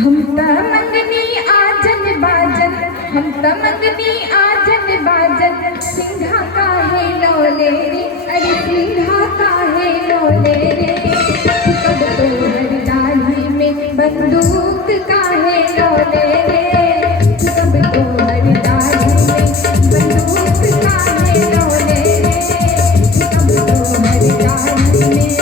हम त मंगनी आजन बाजन, हम त मंगनी आजन बाजन, सिंहा काहे लोले रे, अरे सिंहा काहे लोले रे, कब तो हर डाली में बंदूक काहे लोले रे, कब तो हर डाली में बंदूक काहे लोले रे, कब तो हर डाली में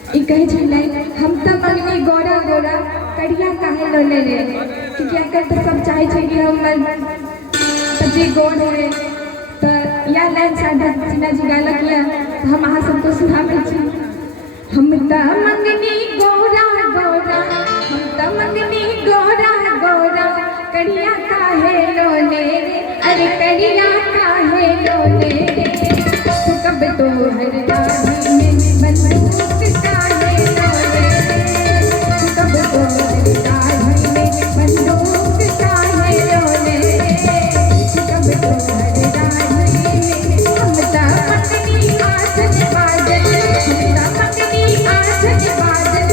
हम त मंगनी गोरा गोरा कड़िया काहे लोले रे, क्योंकि अगर तो सब चाहे छे कि हम सजी गोर है तो या लाइन साधा सिन्हा जी गाला किया तो हम अहाँ सबको सुनावे छी। हम त मंगनी गोरा गोरा, हम त मंगनी गोरा गोरा, कड़िया काहे लोले रे, अरे कड़िया काहे लोले रे, तो कब तो हर डाली में बंदूक काहे लोले रे, कब तो हर डाली में बंदूक काहे लोले रे, कब तो हर डाली में। हम त मंगनी आजन बाजन, हम त मंगनी आजन बाजन,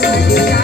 हरिया